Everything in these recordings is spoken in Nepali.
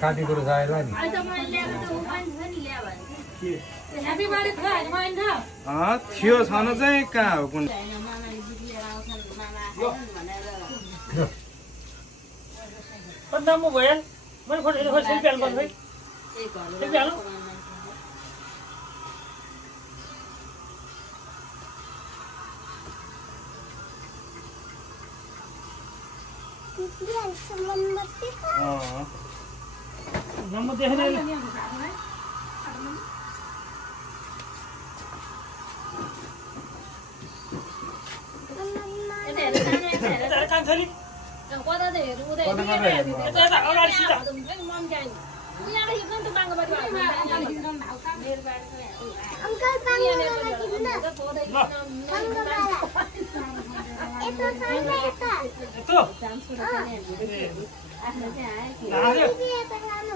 खाती कुरो चाहिएला नि थियो छन चाहिँ कहाँ हो कुन पन्नामु भयो मैले फोटो हेरेको सेल्फी हाल्नु पर्छ है सेल्फी हाल्नु नम्बर देखेन काम छोरी अगाडि सिधा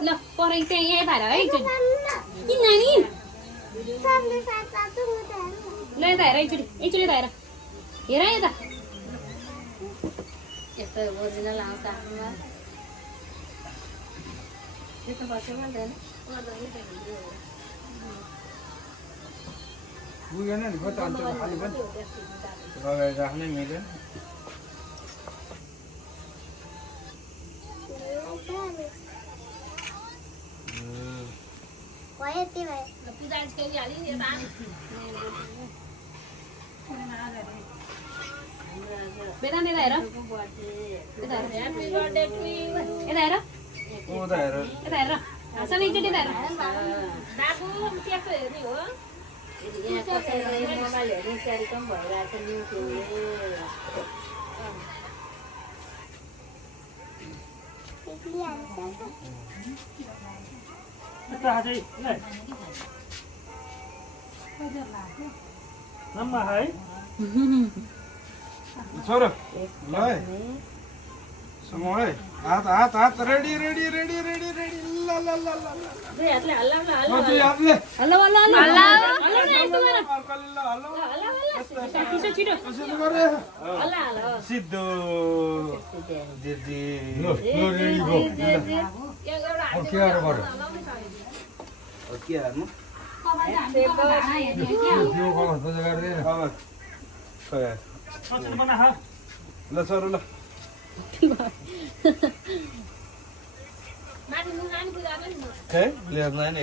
ल परै चाहिँ यही भएर है किन नानी ल यता हेर एकचोटि यता हेर यता यस्तो ओरिजिनल आउँछ आफ्नोमा यस्तो बस्यो भन्दैन पुगेन नि कता अन्त खाली पनि लगाएर राख्नै मिल्दैन बेदान यता हेर यता हेर हाँसन एकचोटि यता नम्बर है छोरो ल है सुमो है हात रेडी ल दुई हातले हल्ला दुई हातले हल्ला हल्ला हल्ला सिद्धो दिदी रेडी गो के हार्नु पर्यो के हार्नु त्यो कलर त गर्दैन ल छोरो ल खै लिएर नानी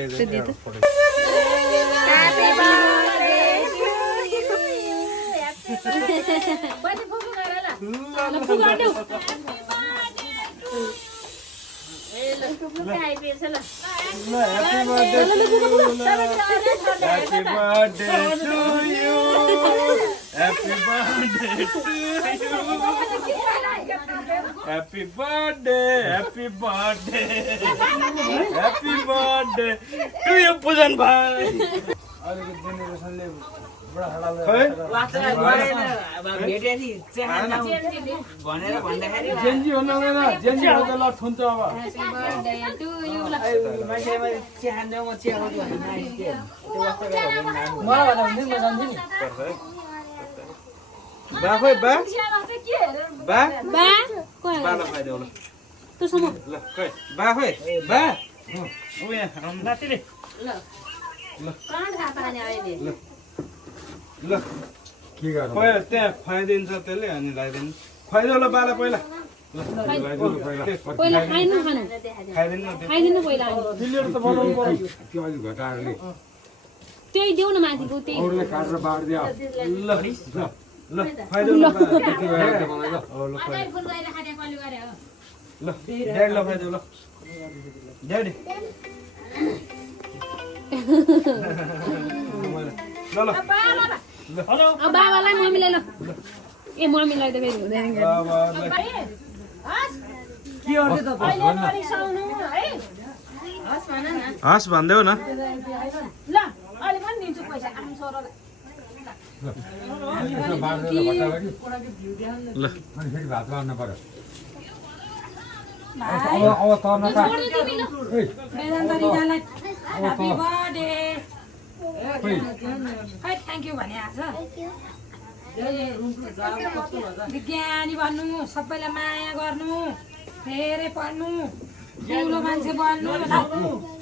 Happy birthday to you, Pujan bhai. अलिकति जेनेरेसनले बडा हडाले जेन्जी भन्नु हुँदैन जेन्जी भन्दा ल थुन्छ अब बा खोइ बा बा बा बाला फाइदेऊ ल तँसँग ल खोइ बा खोइ बा उ यहाँ नातिले ल के गर्नु खोइ त्यहाँ खुवाइदिन्छ त्यसले अनि लगाइदिनु खुवाइदेऊ ल बाला पहिला ल लगाइदिनु पहिला खाइदिनु खानु खाइदिनु न खाइदिनु पहिला प्लेट त बनाउनु पर्यो त्यो अलि घटारले त्यही देऊ न माथिको त्यही अरूले काटेर बाँडिदियो ल ल खुवाइदेऊ ल त्यति भएर त मलाई ल ल ड्याडी ल खुवाइदेऊ ल ड्याडी ल ल हेलो बाबालाई मम्मीलाई ल ए मम्मीलाई त फेरि हुँदैन के गर्दै त हस् भन्देऊ न यसो बाँडेर घटागरी ल अनि फेरि भात बाँड्नु पर्यो अब तर्न त थ्याङ्क यू भने आज विज्ञानी भन्नु सबैलाई माया गर्नु धेरै पढ्नु ठुलो मान्छे बन्नु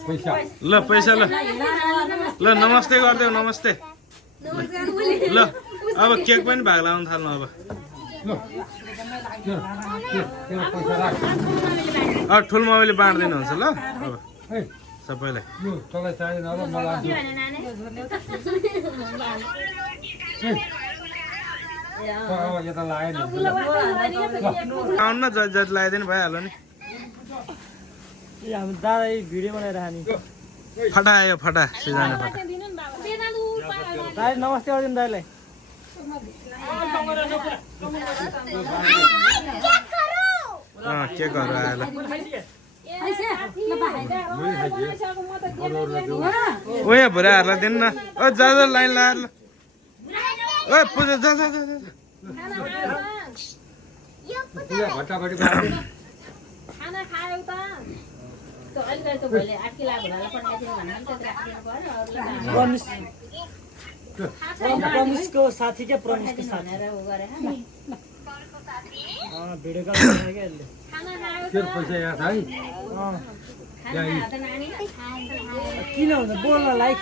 पैसा ल पैसा ल ल नमस्ते गरिदेऊ नमस्ते ल अब केक पनि भाग लाउनु थाल्नु अब ल त्यो पैसा राख ठुल मम्मीले बाँड्दिनुहुन्छ ल अब है सबैलाई यो तँलाई चाहिएन होला म लान्छु अब यता लाएन आउनु न जति लगाइदिनु भइहाल्यो नि हाम्रो दादा भिडियो बनाएर हामी फटा आयो फटा सिजाने फटा दाइ नमस्ते गरिदिनु दाइलाई केकहरू आयो ल ओ यहाँ भुराहरूलाई दिनु न ओ जा जा लाइन लगाएर ल ओ पूजा जा जा जा भट्टाभट्टी खाना खायो त त्यो अलिकति त भोलि 8 किलो भुरालाई पठाइदिनु भन्नु नि त राखिदिनु पर्यो अरूलाई प्रमिसको साथी क्या प्रमिसको साथी भनेर उ गरे भिडियो कल गरेर क्या यसले खाना खायो तेरो पैसा यहाँ छ है खाना त नानी किन हुन्छ बोल्नलाई